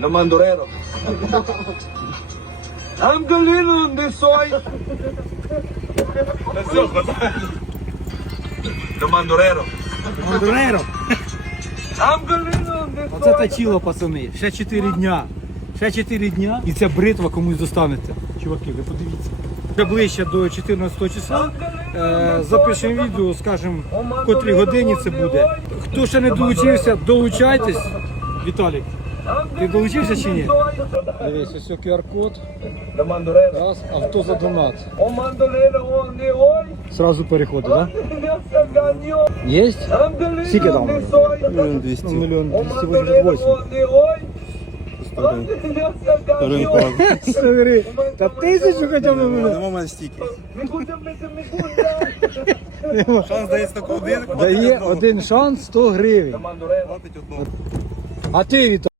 The Mandorero. I'm the leader on this soy. The Mandorero. Мандуреро. I'm on this Оце soy. точило, пацани. Ще 4 дня. Ще 4 дня. І ця бритва комусь достанеться. Чуваки, ви подивіться. Вже ближче до 14 числа. Е, запишемо відео, скажемо, в котрій годині це буде. Хто ще не долучився, долучайтесь. Віталік, ти долучився чи ні? Дивись, ось QR-код. The Mandorero. Раз, авто за донат. O Mandorero on the oil. Сразу переходить, так? Nelson Gagnon. Є? I'm the leader Скільки on там? this soy. Мільйон 200. Мільйон O Mandorero 288. on the oil. Nelson Gagnon. Смотри, Та тисячу хоча б мене. Нема мене стільки. Ми будемо ми будемо. Шанс дається таку один, Дає один шанс 100 гривень. Mandorero. платить одного. А ти Віталій?